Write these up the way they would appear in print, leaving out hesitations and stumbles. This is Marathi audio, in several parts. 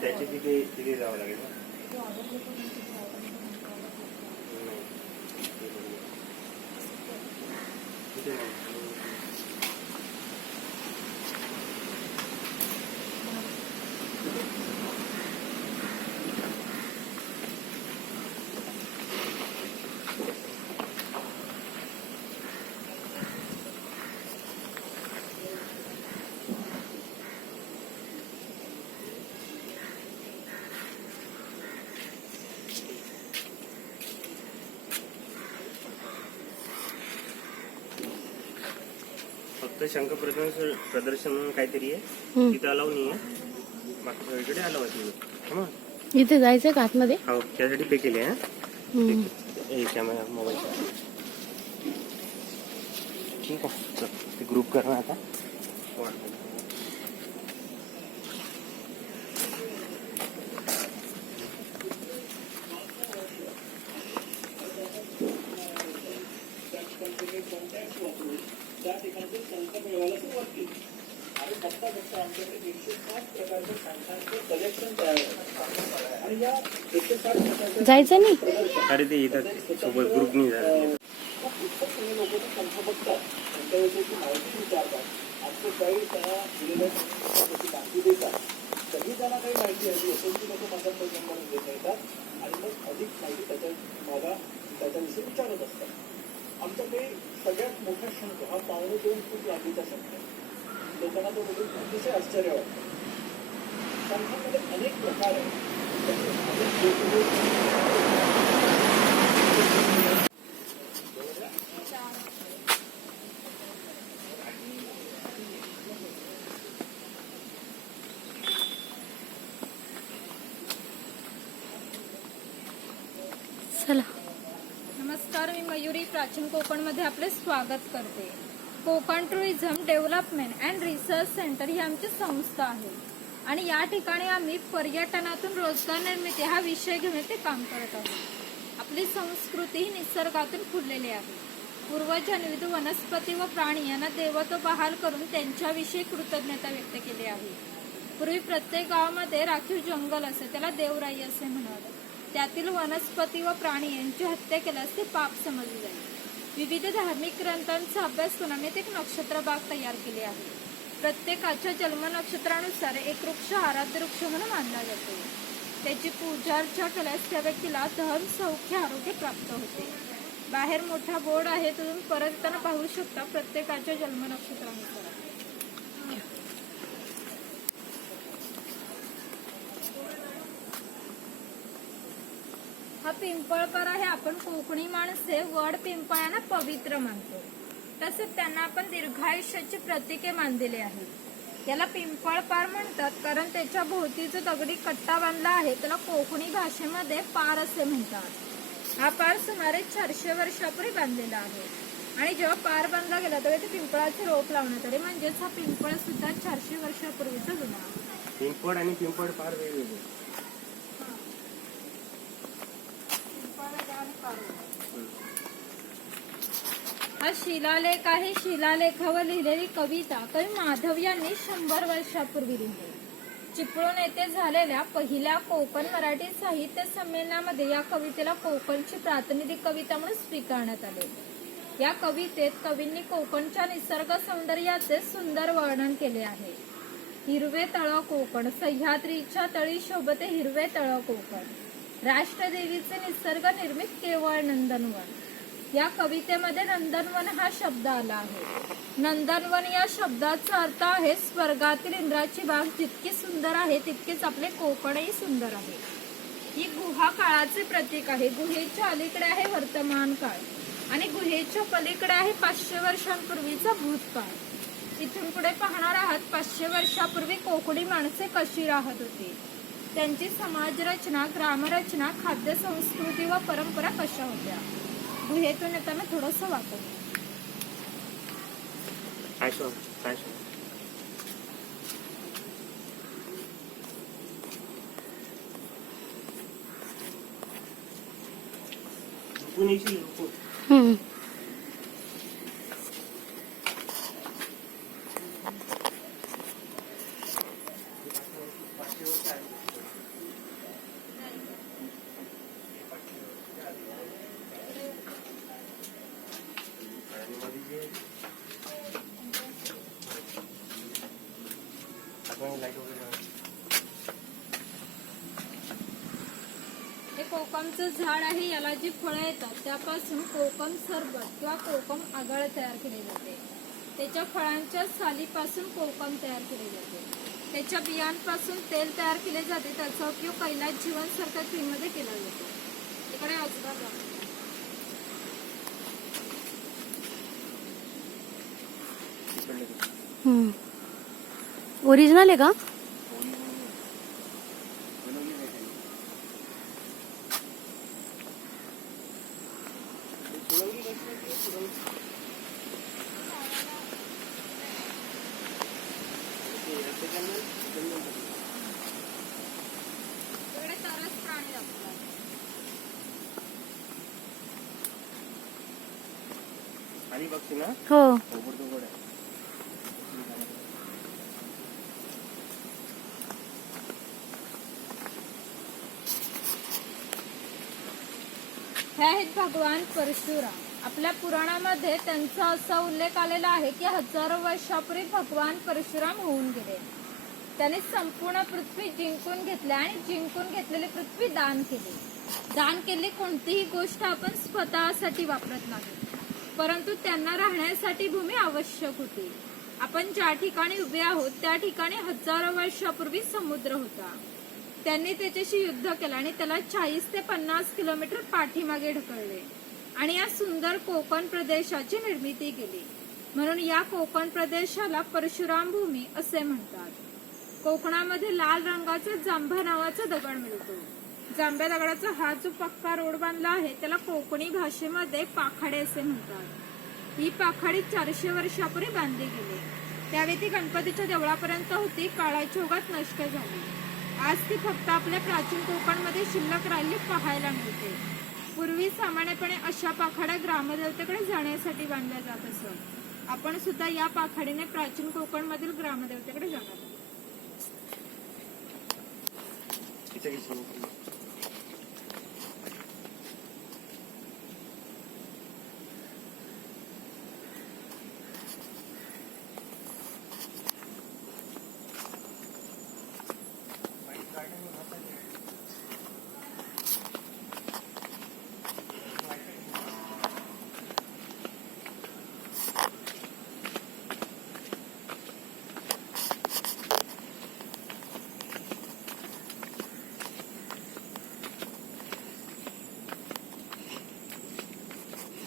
त्याची तिथे जावं लागेल ना. फक्त शंख प्रदर्शन म्हणून काहीतरी आहे, तिथं अलाव नाही आहे. बाकी सगळीकडे अलाव आहे. इथे जायचंय का आतमध्ये? हो, त्यासाठी पे केले. कॅमेरा मोबाईल ठीक आहे. ते ग्रुप करणार आता. जायचं नाही. अरे ते येतात सोबत ग्रुप नाही झाला. आमच्याकडे सगळ्यात मोठा शंख हा 2.5 फूट लांबीचा शंख आहे. लोकांना तो बघून अतिशय आश्चर्य वाटतं. शंखामध्ये अनेक प्रकार आहेत. चला. नमस्कार, मी मयुरी प्राचीन कोकणमध्ये आपले स्वागत करते. Konkan tourism development and research centre ही आमची संस्था आहे आणि या ठिकाणी आम्ही पर्यटनातून रोजगार निर्मिती हा विषय घेऊन ते काम करत आहोत. आपली संस्कृती ही निसर्गातून फुललेली आहे. पूर्वजांनी विविध वनस्पती व प्राणी यांना देवत्व बहाल करून त्यांच्याविषयी कृतज्ञता व्यक्त केली आहे. पूर्वी प्रत्येक गावामध्ये राखीव जंगल असे, त्याला देवराई असे म्हणत. त्यातील वनस्पती व प्राणी यांची हत्या केल्यास ते पाप समजले जाईल. विविध धार्मिक ग्रंथांचा अभ्यास करून आम्ही एक नक्षत्र बाग तयार केली आहे. प्रत्येकाच्या जन्म नक्षत्रानुसार एक वृक्ष आराध्य वृक्ष म्हणून मानला जातो. त्याची पूजा अर्चा केल्यास त्या व्यक्तीला धन सौख्य आरोग्य प्राप्त होते. बाहेर मोठा बोर्ड आहे, तुम्ही परत येताना पाहू शकता प्रत्येकाच्या जन्म नक्षत्रानुसार. हा पिंपळपर आहे. आपण कोकणी माणसे वड पिंपळांना पवित्र मानतो. तसेच त्यांना आपण दीर्घायुष्याची प्रतीके मानलेली आहे. याला पिंपळपार म्हणतात कारण त्याच्या भोवतीचा दगडी कट्टा बांधला आहे. त्याला कोकणी भाषेमध्ये पार असे म्हणतात. हा पार सुमारे 400 वर्षापूर्वी बांधलेला आहे आणि जेव्हा पार बांधला गेला तेव्हा ते पिंपळाचे रोप लावण्यात आले. म्हणजेच हा पिंपळ सुद्धा 400 वर्षापूर्वीचा जुना आहे. पिंपळ आणि पिंपळ फार वेगवेगळे. हा शिलालेख आहे. शिलालेखावर लिहिलेली कविता कवी माधव यांनी 100 वर्षापूर्वी लिहिली. चिपळूण येथे झालेल्या पहिल्या कोकण मराठी साहित्य संमेलनामध्ये या कवितेला कोकणची प्रातिनिधिक कविता म्हणून स्वीकारण्यात आले. या कवितेत कवींनी कोकणच्या निसर्ग सौंदर्याचे सुंदर वर्णन केले आहे. हिरवे तळ कोकण, सह्याद्रीच्या तळी शोभते हिरवे तळ कोकण, राष्ट्रदेवीचे निसर्ग निर्मित केवळ नंदनवन. या कवितेमध्ये नंदनवन हा शब्द आला आहे. नंदनवन या शब्दाचा अर्थ आहे स्वर्गातील इंद्राची बाग जितकी सुंदर आहे तितकेच आपले कोकणही सुंदर आहे. ही गुहा काळाचे प्रतीक आहे. गुहेच्या अलीकडे आहे वर्तमान काळ आणि गुहेच्या पलीकडे आहे 500 वर्षांपूर्वीचा भूतकाळ. इथून पुढे पाहणार आहात 500 वर्षापूर्वी कोकणी माणसे कशी राहत होती, त्यांची समाजरचना, ग्रामरचना, खाद्य संस्कृती व परंपरा कशा होत्या. गुहेतून येताना थोडंसं वाटतं. कोकमचं झाड आहे, याला जी फळं येतात त्यापासून कोकम सरबत किंवा कोकम आगळ तयार केले जाते. त्याच्या फळांच्या सालीपासून कोकम तयार केले जाते. त्याच्या बियांपासून तेल तयार केले जाते. त्याचा उपयोग कैलास जीवनसारख्या क्रीममध्ये केला जातो. इकडे अजगर दाखवला. ओरिजिनल आहे का? इकडे तरस प्राणी दाखवला. आणि बघते ना हो. ओबडधोबड आहे. हे आहेत भगवान परशुराम. आपल्या पुराणामध्ये त्यांचा असा उल्लेख आलेला आहे की हजारो वर्षापूर्वी भगवान परशुराम होऊन गेले. त्यांनी संपूर्ण पृथ्वी जिंकून घेतली आणि जिंकून घेतलेली पृथ्वी दान केली. दान केलेली कोणतीही गोष्ट आपण स्वतःसाठी वापरत नाही, परंतु त्यांना राहण्यासाठी भूमी आवश्यक होती. आपण ज्या ठिकाणी उभे आहोत त्या ठिकाणी हजारो वर्षापूर्वी समुद्र होता. त्यांनी त्याच्याशी युद्ध केलं आणि त्याला 40 ते 50 किलोमीटर पाठीमागे ढकलले आणि या सुंदर कोकण प्रदेशाची निर्मिती केली. म्हणून या कोकण प्रदेशाला परशुराम भूमी असे म्हणतात. कोकणामध्ये लाल रंगाचा जांभा नावाचा दगड मिळतो. जांभ्या दगडाचा हा जो पक्का रोड बांधला आहे त्याला कोकणी भाषेमध्ये पाखाडे असे म्हणतात. ही पाखाडी 400 वर्षापूर्वी बांधली गेली. त्यावेळी ती गणपतीच्या देवळापर्यंत होती. काळाच्या ओघात नष्ट झाली. आज ती फक्त आपल्या प्राचीन कोकणमध्ये शिल्लक राहिली पाहायला मिळते. पूर्वी सामान्यपणे अशा पाखाड्या ग्रामदेवतेकडे जाण्यासाठी बांधल्या जात असत. आपण सुद्धा या पाखाडीने प्राचीन कोकण मधील ग्रामदेवतेकडे जाणार आहोत.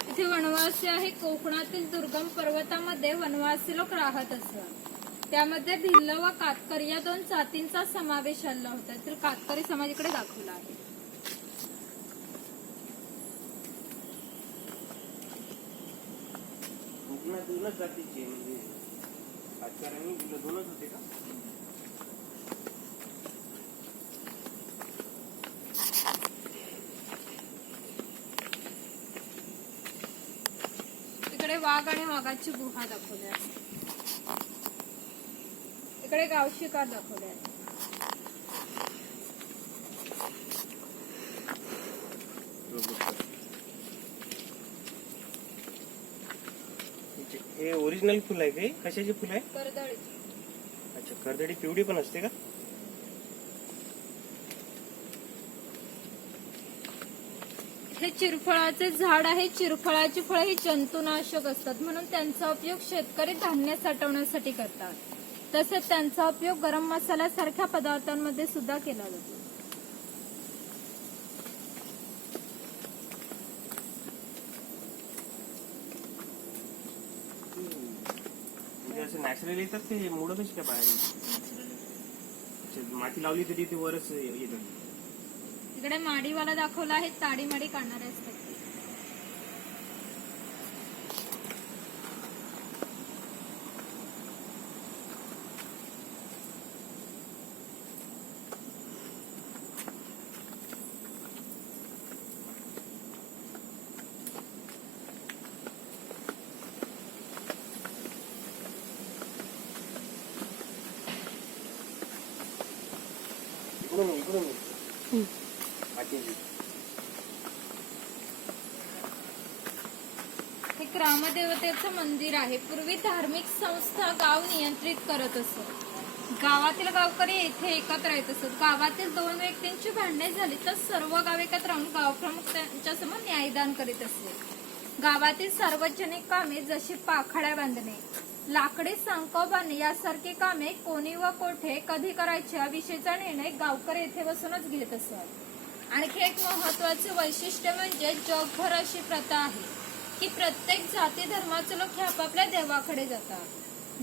इथे वनवासी आहे. कोकणातील दुर्गम पर्वतामध्ये वनवासी लोक राहत असतात. त्यामध्ये भिल्ल व कातकरी या 2 जातींचा समावेश आला होता. तर कातकरी समाज इकडे दाखवला आहे. कोकणात 2च जातीचे म्हणजे कातकरी आणि भिल्ल 2च होते का? इकडे वाघ आणि वाघाची गुहा दाखवली आहे. इकडे गाव शिकार दाखवले आहे. हे ओरिजिनल फुल आहे का? कशाचे फुल आहे? कर्दळी. अच्छा, कर्दळी पिवळी पण असते का? हे चिरफळाचे झाड आहे. चिरफळाची फळे ही जंतुनाशक असतात, म्हणून त्यांचा उपयोग शेतकरी धान्य साठवण्यासाठी करतात. तसेच त्यांचा उपयोग गरम मसाल्यासारख्या पदार्थांमध्ये सुद्धा केला जातो. म्हणजे असं नॅचरल येतात ते मुळं कशी काय बाहेर? माती लावली तरी ते वरच येतात. इकडे माडीवाला दाखवला आहे. ताडी माडी काढणारे असतात. इकडून हे ग्रामदेवतेचं मंदिर आहे. पूर्वी धार्मिक संस्था गाव नियंत्रित करत असत. गावातील गावकरी येथे एकत्र येत असत. गावातील दोन व्यक्तींची भांडणे झाली तर सर्व गाव एकत्र राहून गावप्रमुख त्यांच्या समोर न्यायदान करीत असे. गावातील सार्वजनिक कामे जशी पाखाड्या बांधणे, लाकडी संक बांधणे यासारखी कामे कोणी व कोठे कधी करायचे या विषयीचा निर्णय गावकरी येथे बसूनच घेत असत. आणखी एक महत्वाचे वैशिष्ट्य म्हणजे जगभर अशी प्रथा आहे की प्रत्येक जाती धर्माचे लोक हे आपापल्या देवाकडे जातात,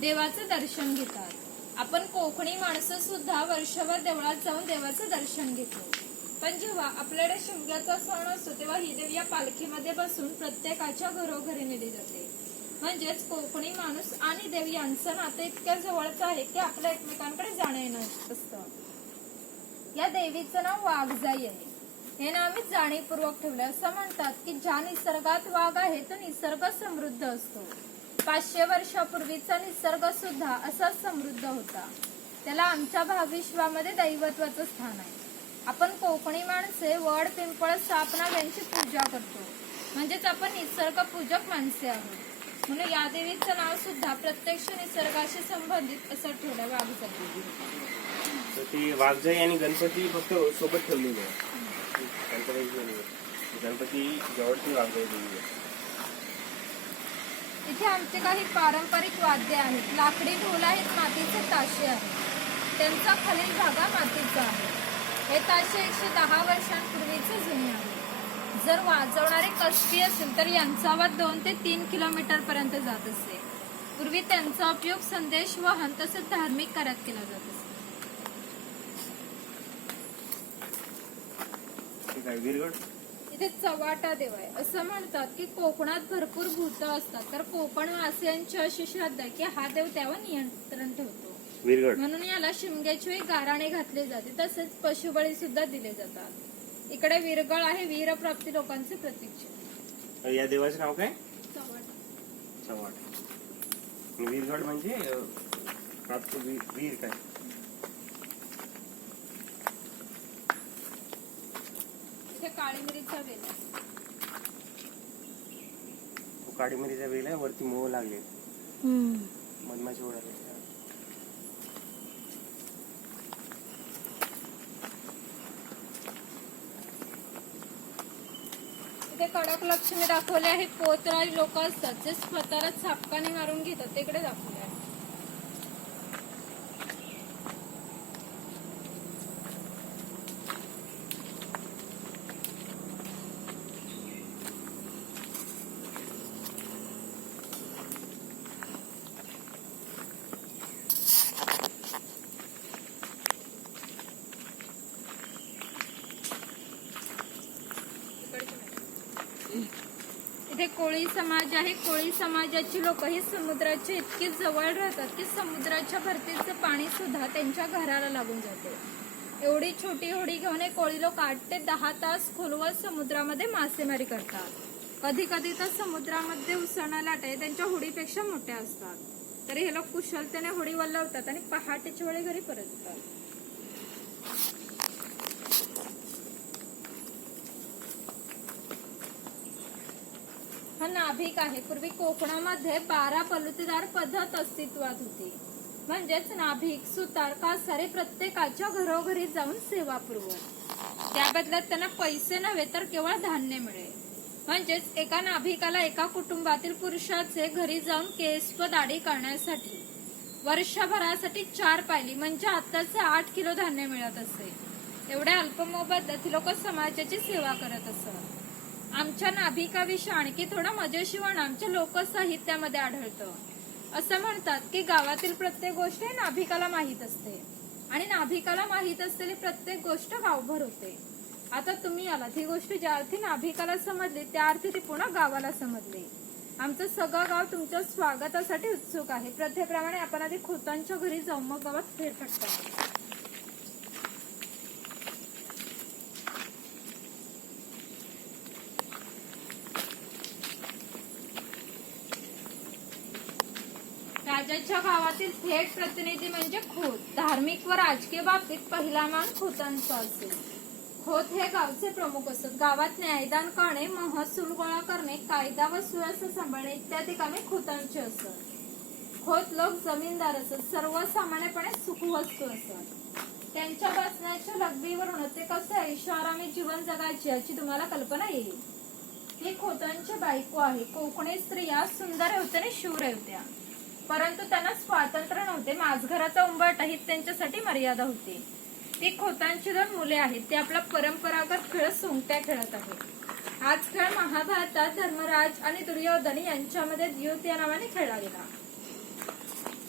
देवाचं दर्शन घेतात. आपण कोकणी माणसं सुद्धा वर्षभर देवळात जाऊन देवाचं दर्शन घेतो. पण जेव्हा आपल्याकडे शिमग्याचा सण असतो तेव्हा ही देवी या पालखीमध्ये बसून प्रत्येकाच्या घरोघरी नेली जाते. म्हणजेच कोकणी माणूस आणि देव यांचं नातं इतक्या जवळचं आहे की आपल्या एकमेकांकडे जाणं येणं असतं. या देवीचं नाव वाघजाई आहे. हे नाव मी जाणीवपूर्वक ठेवले. असं म्हणतात की ज्या निसर्गात वाघ आहे तो निसर्ग समृद्ध असतो. 500 वर्षापूर्वीचा निसर्ग सुद्धा असाच समृद्ध होता. त्याला आमच्या भावविश्वामध्ये दैवत्वाचं स्थान आहे. आपण कोकणी माणसे वड, पिंपळ, साप, नाग यांची पूजा करतो. म्हणजेच आपण निसर्ग पूजक माणसे आहोत. म्हणून या देवीचं नाव सुद्धा प्रत्यक्ष निसर्गाशी संबंधित असं ठेवलं वाघजाई. तर ती वाघजाई आणि गणपती फक्त सोबत ठेवलेले आहे. गणपती जवळची वाघजाई देवी आहे. इथे आमचे काही पारंपरिक वाद्य आहेत. लाकडी ढोल आहेत, मातीचे ताशे आहेत. त्यांचा खालील भागा मातीचा आहे. हे ताशे 110 वर्षांपूर्वीचे जुने आहेत. जर वाजवणारे कसबी असेल तर यांचा आवाज 2 ते 3 किलोमीटर पर्यंत जात असे. पूर्वी त्यांचा उपयोग संदेश वहन तसेच धार्मिक कार्यात केला जात असे. वीरगड इथे चव्हाटा देव आहे. असं म्हणतात की कोकणात भरपूर भूत असतात, तर कोकणवासियांची अशी श्रद्धा आहे की हा देव त्यावर नियंत्रण ठेवतो. वीरगड म्हणून याला शिमग्याची वेळी गाराणे घातले जाते. तसेच पशुबळी सुद्धा दिले जातात. इकडे वीरगळ आहे, वीरप्राप्ती लोकांचे प्रतीक. या देवाचं नाव काय? चव्हाटा. चव्हाट. वीरगड म्हणजे प्राप्त वीर काय? इथे काळी मिरीचा वेल आहे. काळी मिरीचा वेल आहे. वरती मोह लागले, हम्म. मधमाशी ओढाले. इथे कडक लक्ष्मी दाखवले आहे. पोतराळी लोक असतात जे स्वतःला छापकाने मारून घेतात, तिकडे दाखवले आहे. इथे कोळी समाज आहे. कोळी समाजाची लोक ही समुद्राच्या इतकी जवळ राहतात की समुद्राच्या भरतीचं पाणी सुद्धा त्यांच्या घराला लागून जाते. एवढी छोटी होडी घेऊन हे कोळी लोक 8 ते 10 तास खोलवर समुद्रामध्ये मासेमारी करतात. कधी कधी तर समुद्रामध्ये उसळणाऱ्या लाटा त्यांच्या होडीपेक्षा मोठ्या असतात. तरी हे लोक कुशलतेने होडी वल्लवतात आणि पहाटेच्या वेळी घरी परततात. हा नाभिक आहे. पूर्वी कोकणामध्ये 12 पलुतेदार पद्धत अस्तित्वात होती. म्हणजेच नाभिक, सुतार, कासारे प्रत्येकाच्या घरोघरी जाऊन सेवा पुरवत. त्या बदल्यात त्यांना पैसे नव्हे तर केवळ धान्य मिळे. म्हणजेच एका नाभिकाला एका कुटुंबातील पुरुषाचे घरी जाऊन केस व दाढी करण्यासाठी वर्षभरासाठी 4 पायली म्हणजे आताचे 8 किलो धान्य मिळत असे. एवढ्या अल्प मोबदल्यात लोक समाजाची सेवा करत असत. आमच्या नाभिकाविषयी आणखी थोडं मजेशीर आमच्या लोकसाहित्यामध्ये आढळतं. असं म्हणतात की गावातील प्रत्येक गोष्ट ही नाभिकाला माहीत असते आणि नाभिकाला माहीत असलेली प्रत्येक गोष्ट गावभर होते. आता तुम्ही आलात, ही गोष्ट ज्या अर्थी नाभिकाला समजली त्या अर्थी ती पुन्हा गावाला समजली. आमचं सगळं गाव तुमच्या स्वागतासाठी उत्सुक आहे. प्रथेप्रमाणे आपण आधी खोतांच्या घरी जाऊ, मग गावात फेरफटका. राजाच्या गावातील थेट प्रतिनिधी म्हणजे खोत. धार्मिक व राजकीय बाबतीत पहिला मान खोतांचा असेल. खोत हे गावचे प्रमुख असतात. गावात न्यायदान करणे, महसूल गोळा करणे, कायदा व सुव्यवस्था सांभाळणे इत्यादी कामे खोतांची असतात. खोत लोक जमीनदार असत, सर्वसामान्यपणे सुखवस्तू असत. त्यांच्या बसण्याच्या लग्बीवरून ते कसे ऐषारामी जीवन जगायचे याची तुम्हाला कल्पना येईल. ही खोतांची बायको आहे. कोकणी स्त्रिया सुंदर होत्या आणि शूर होत्या, परंतु त्यांना स्वातंत्र्य नव्हते. माझघराचा उंबरठा ही त्यांच्यासाठी मर्यादा होती. ती खोतांची 2 मुले आहेत. ते आपला परंपरागत खेळ सोंगट्या खेळत आहेत. हाच खेळ महाभारतात धर्मराज आणि दुर्योधन यांच्यामध्ये द्यूत या नावाने खेळला गेला.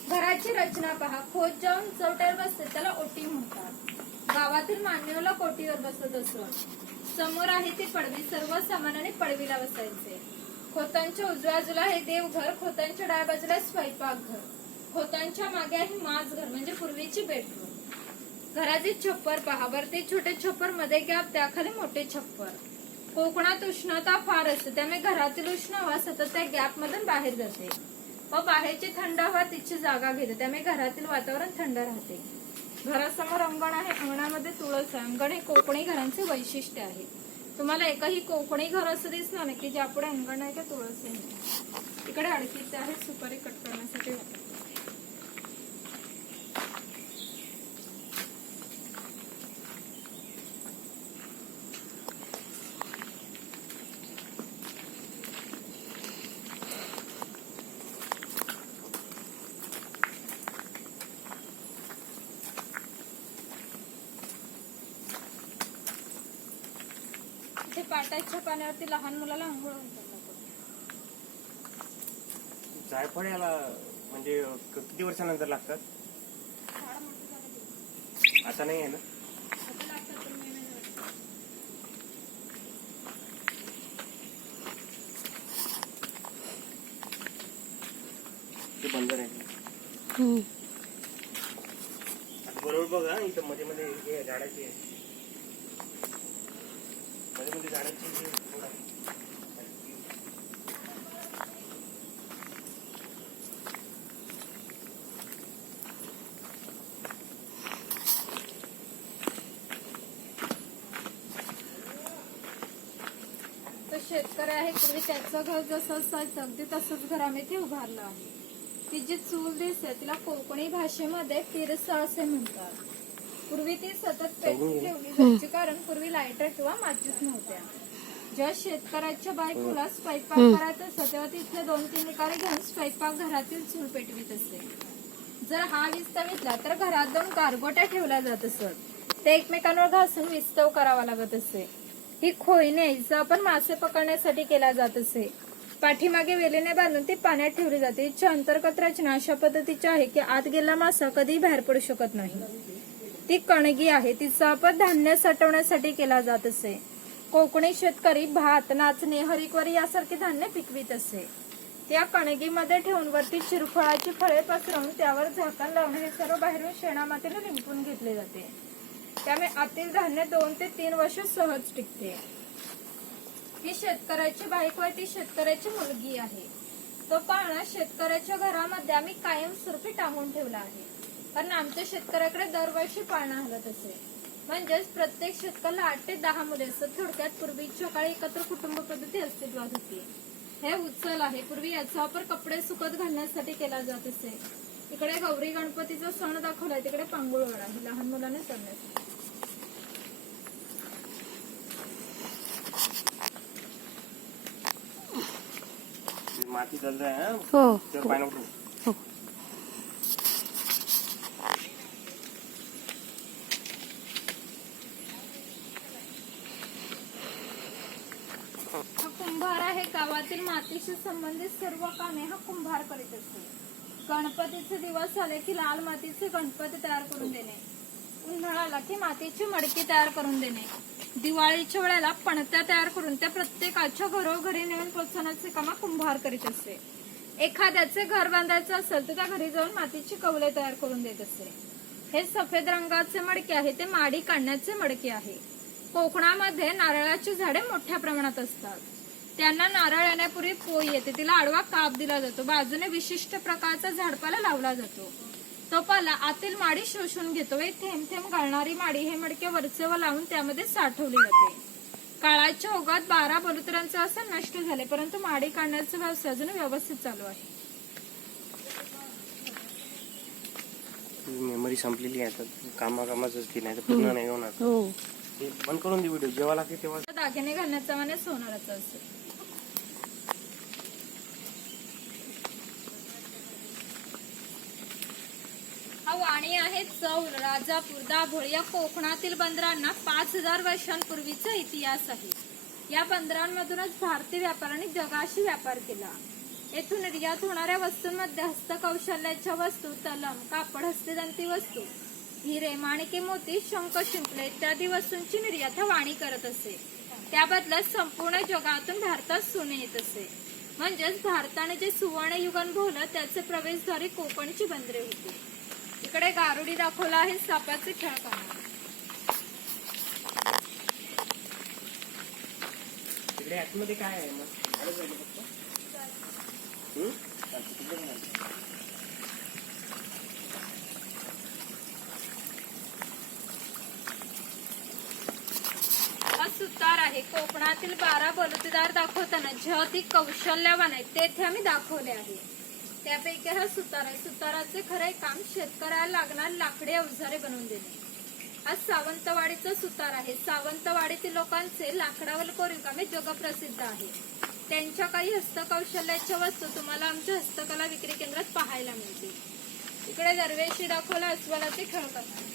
घराची रचना पहा. खोत जाऊन चौट्यावर बसते त्याला ओटी म्हणतात. गावातील मान्यवला कोटीवर बसत असत. समोर आहे ती पडवी. सर्वसामान्याने पडवीला बसायचे. खोतांच्या उजव्या बाजूला हे देवघर, खोतांच्या डाव्या बाजूला स्वयंपाकघर, खोतांच्या मागे आहे माझघर म्हणजे पूर्वीची बेडरूम. घराचे छप्पर पहा. वरती छोटे छप्पर, मध्ये गॅप, त्याखाली मोठे छप्पर. कोकणात उष्णता फार असते, त्यामुळे घरातील उष्ण हवा सतत त्या गॅप मधून बाहेर जाते व बाहेरची थंड हवा तिची जागा घेते, त्यामुळे घरातील वातावरण थंड राहते. घरासमोर अंगण आहे. अंगणामध्ये तुळस आहे. अंगण हे कोकणी घरांचे वैशिष्ट्य आहे. तुम्हाला एकही कोकणी घर असं दिसणार नाही की ज्यापुढे अंगण आहे का तुळस आहे. तिकडे अडकीचे आहे सुपारी कट करण्यासाठी. इथे पाटाच्या पाण्यावरती लहान मुलाला आंघोळ घालतात. जायफळ याला म्हणजे किती वर्षानंतर लागतात? झाड मोठं झालं की. आता नाही आहे ना? आता लागतात पण महिन्याने लागतात. ते बंद नाही. हम्म. आता बरोबर बघा इथं मध्ये मध्ये हे झाडाची आहे. मध्ये मध्ये झाडाची हे थोडं आहे. तो शेतकरी आहे. पूर्वी त्याचं घर जसं असायचं अगदी तसंच घर आम्ही ते उभारलं आहे. ती जी चूल दिसते तिला कोकणी भाषेमध्ये पिरसा असे म्हणतात. पूर्वी ती सतत पेटून ठेवली जायची, कारण पूर्वी लायटर किंवा माचीस नव्हत्या. जेव्हा शेतकऱ्याच्या बायकोला स्वयंपाक करायचा असतो तेव्हा तिथले 2-3 निकारे घेऊन स्वयंपाक घरातील चूल पेटवीत असे. जर हा विस्तव विसला तर घरात 2 गारगोट्या ठेवल्या जात असत. ते एकमेकांवर घासून विस्तव करावा लागत असे. ही खोईने हिचा आपण मासे पकडण्यासाठी केला जात असे. पाठीमागे वेलीने बांधून ती पाण्यात ठेवली जाते. हिची अंतर्गत रचना अशा पद्धतीची आहे की आत गेला मासा कधी बाहेर पडू शकत नाही. ती कणगी आहे. तिचा वापर धान्य साठवण्यासाठी केला जात असे. कोकणी शेतकरी भात, नाचणे, हरिकोरी यासारखे धान्य पिकवीत असे. त्या कणगीमध्ये ठेवून वरती चिरफळाची फळे पसरवून त्यावर झाकण लावून हे सर्व बाहेरून शेणामातीने लिंपून घेतले जाते. त्यामुळे आतील धान्य 2 ते 3 वर्ष सहज टिकते. ही शेतकऱ्याची बायको आहे. ती शेतकऱ्याची मुलगी आहे. तो पाळणा शेतकऱ्याच्या घरामध्ये आम्ही कायमस्वरूपी टांगून ठेवला आहे, कारण आमच्या शेतकऱ्याकडे दरवर्षी पाळणा हलत असे. म्हणजेच प्रत्येक शेतकऱ्याला 8 ते 10 मुले असतात. थोडक्यात पूर्वीच्या काळी एकत्र कुटुंब पद्धती अस्तित्वात होती. हे उचल आहे. पूर्वी याचा वापर कपडे सुकत घालण्यासाठी केला जात असे. इकडे गौरी गणपतीचा सण दाखवलाय, तिकडे पांगुळवाडा आहे लहान मुलांना चढण्यासाठी. माती चालत आहे. हो ते पाय नको. हो. हा कुंभार आहे. गावातील मातीशी संबंधित सर्व कामे हा कुंभार करीत असतो. गणपतीचे दिवस आले की लाल मातीचे गणपती तयार करून देणे, उन्हाळा आला की मातीची मडकी तयार करून देणे, दिवाळीच्या वेळेला पणत्या तयार करून त्या प्रत्येकाच्या घरोघरी नेऊन पोचवण्याचे काम कुंभार करीत असते. एखाद्याचे घर बांधायचं असेल तर त्या घरी जाऊन मातीची कौले तयार करून देत असते. हे सफेद रंगाचे मडके आहे ते माडी काढण्याचे मडके आहे. कोकणामध्ये नारळाची झाडे मोठ्या प्रमाणात असतात. त्यांना नारळ येण्यापूर्वी पोई येते, तिला आडवा काप दिला जातो. बाजूने विशिष्ट प्रकारचा झाडपाला लावला जातो. तो पाला आतील माडी शोषून घेतो. थेंब थेंब घालणारी माडी हे मडके वरचेवर लावून त्यामध्ये साठवली जाते. काळाच्या ओघात 12 बलुतेरांचे व्यवसाय नष्ट झाले, परंतु माडी काढण्याचा व्यवसाय अजून व्यवस्थित चालू आहे. मेमरी संपलेली आहे आता, कामाकामाच ती नाही तर पूर्ण नाही होणार. हो. ते बंद करून दे व्हिडिओ, जेव्हा लागते तेव्हा. दागिने घालण्याचा माने सोनाराच असेल. हा वाणी आहे चौल, राजापूर, दाभोळ या कोकणातील बंदरांना 5000 वर्षांपूर्वीचा इतिहास आहे. या बंदरांमधूनच भारतीय व्यापाऱ्यांनी जगाशी व्यापार केला. येथून निर्यात होणाऱ्या वस्तूंमध्ये हस्तकौशल्याच्या वस्तू, तलम, कापड, हस्तदंती वस्तू, हिरे, माणिके, मोती, शंख, शिंपले इत्यादी वस्तूंची निर्यात हा वाणी करत असे. त्याबदल्यात संपूर्ण जगातून भारतात सोने येत असे. म्हणजेच भारताने जे सुवर्ण युग अनुभवलं त्याचे प्रवेशद्वारी कोकणची बंदरे होती. इकडे गारुडी दाखवला आहे सापाचे खेळखाना. तिकडे आतमध्ये काय आहे मग? झाडच आहे का फक्त? चालतं, तिकडे पण आहे. हा सुतार आहे. कोकणातील 12 बलुतेदार दाखवताना जे अति कौशल्यवान आहेत तेथे आम्ही दाखवले आहे. त्यापैकी हा सुतार आहे. सुताराचे खरे काम शेतकऱ्याला लागणार लाकडी अवजारे बनवून देणे. हा सावंतवाडीचा सुतार आहे. सावंतवाडीतील लोकांचे लाकडावर कोरीव कामे जगप्रसिद्ध आहे. त्यांच्या काही हस्तकौशल्याच्या वस्तू तुम्हाला आमच्या हस्तकला विक्री केंद्रात पाहायला मिळतील. इकडे दरवेशी दाखवला अस्वलाचे खेळखाना.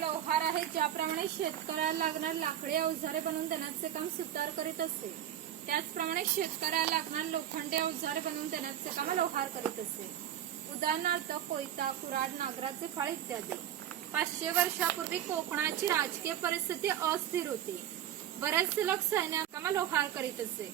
लोहार आहे. ज्याप्रमाणे शेतकऱ्याला लागणार लाकडी अवजारे बनवून देण्याचे काम सुतार करीत असे, त्याचप्रमाणे शेतकऱ्याला लागणार लोखंडी अवजारे बनवून देण्याचे काम लोहार करीत असे. उदाहरणार्थ कोयता, कुऱ्हाड, नागराचे फाळ इत्यादी. 500 वर्षापूर्वी कोकणाची राजकीय परिस्थिती अस्थिर होती. बरेचसे लोक सैन्याकामा लोहार करीत असे.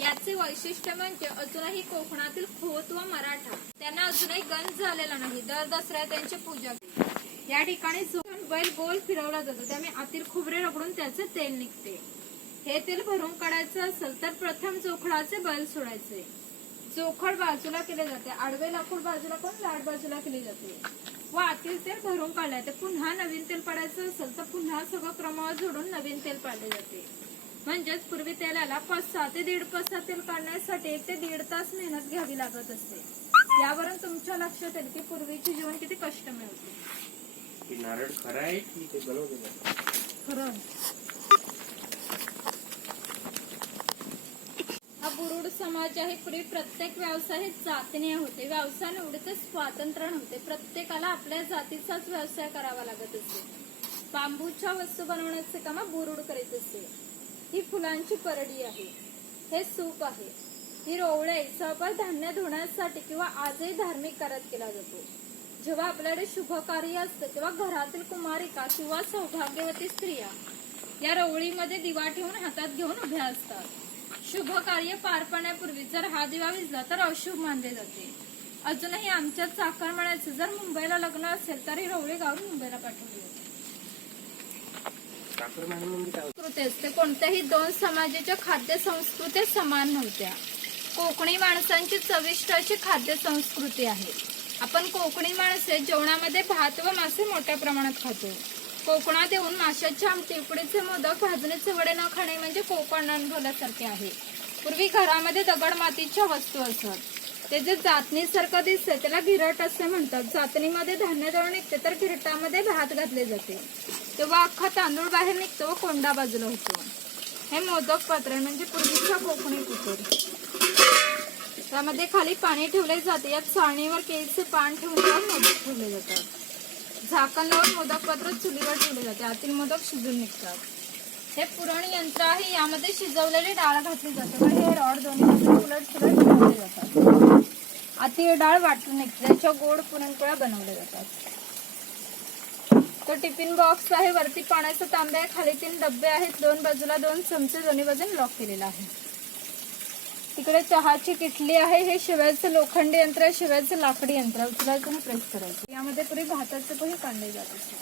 याचे वैशिष्ट्य म्हणजे अजूनही कोकणातील खोत व मराठा त्यांना अजूनही गंज झालेला नाही. दर दसऱ्या त्यांची पूजा केली. या ठिकाणी बैल गोल फिरवला जातो, त्यामुळे आतील खोबरे रगडून त्याचे तेल निघते. हे तेल भरून काढायचं असेल तर प्रथम जोखडाचे बैल सोडायचे. जोखड बाजूला केले जाते. आडवे लाकूड बाजूला पण लाट बाजूला केली जाते व आतील तेल भरून काढले जाते. पुन्हा नवीन तेल पाडायचं असेल तर पुन्हा सगळं क्रमावर जोडून नवीन तेल पाडले जाते. म्हणजेच पूर्वी तेलाला 6 ते 1.5 पसा तेल काढण्यासाठी 1 ते 1.5 तास मेहनत घ्यावी लागत असते. यावरून तुमच्या लक्षात येईल की पूर्वीचे जीवन किती कष्टमय होते. नारळ खरं आहे की ते बनवलेलं? खरं. हा बुरुड समाज आहे. पूर्वी प्रत्येक व्यवसाय हे जातीने होते. व्यवसाय निवडीचे स्वातंत्र्य नव्हते. प्रत्येकाला आपल्या जातीचाच व्यवसाय करावा लागत असे. बांबूच्या वस्तू बनवण्याचे काम बुरुड करीत असे. ही फुलांची परडी आहे. हे सूप आहे. ही रोवळे सबळ धान्य धुण्यासाठी किंवा आजही धार्मिक कार्यात केला जातो. जेव्हा आपल्याकडे शुभ कार्य असतं तेव्हा घरातील कुमारिका किंवा सौभाग्यवती स्त्रिया या रोवळीमध्ये दिवा ठेवून हातात घेऊन उभ्या असतात. शुभ कार्य पार पाडण्यापूर्वी जर हा दिवा विझला तर अशुभ मानले जाते. अजूनही आमच्या चाकरमान्याचे जर मुंबईला लग्न असेल तर ही रोवळी गावून मुंबईला पाठवली जाते. संस्कृती असते. कोणत्याही 2 समाजाच्या खाद्य संस्कृती समान नव्हत्या. कोकणी माणसांची चविष्ट अशी खाद्य संस्कृती आहे. आपण कोकणी माणसे जेवणामध्ये भात व मासे मोठ्या प्रमाणात खातो. कोकणात येऊन माशाची आमटी, उकडीचे मोदक, भाजणीचे वडे न खाणे म्हणजे कोकण अनुभवल्यासारखे आहे. पूर्वी घरामध्ये दगड मातीच्या वस्तू असत. ते जे जातनीसारखं दिसते त्याला गिरट असे म्हणतात. जातनीमध्ये धान्य दळून निघते तर गिरटामध्ये भात घातले जाते. तेव्हा अख्खा तांदूळ बाहेर निघतो व कोंडा बाजूला होतो. हे मोदक पात्र म्हणजे पूर्वीच्या कोकणी कुकर. त्यामध्ये खाली पाणी ठेवले जाते. यात चाळणीवर केळीचे पान ठेवून त्यावर मोदक ठेवले जातात. झाकण लावून मोदक पात्र चुलीवर ठेवले जाते. आतील मोदक शिजून निघतात. हे पुरण यंत्र आहे. यामध्ये शिजवलेली डाळ घातली जाते व हे रॉड दोन्ही बाजूला उलट सुलट ठेवले जातात. आतील डाळ वाटून निघते. त्याच्या गोड पुरणपोळ्या बनवल्या जातात. तो टिफिन बॉक्स आहे. वरती पाण्याचा तांबे आहे. खाली 3 डब्बे आहेत. 2 बाजूला 2 चमचे दोन्ही बाजूने लॉक केलेला आहे. तिकडे चहाची किटली आहे. हे शिव्याचं लोखंडी यंत्र आहे. शिव्याचं लाकडी यंत्र उचलायचं आणि प्रेस करायचं. यामध्ये पूर्वी भाताचे पोहे काढले जात असे.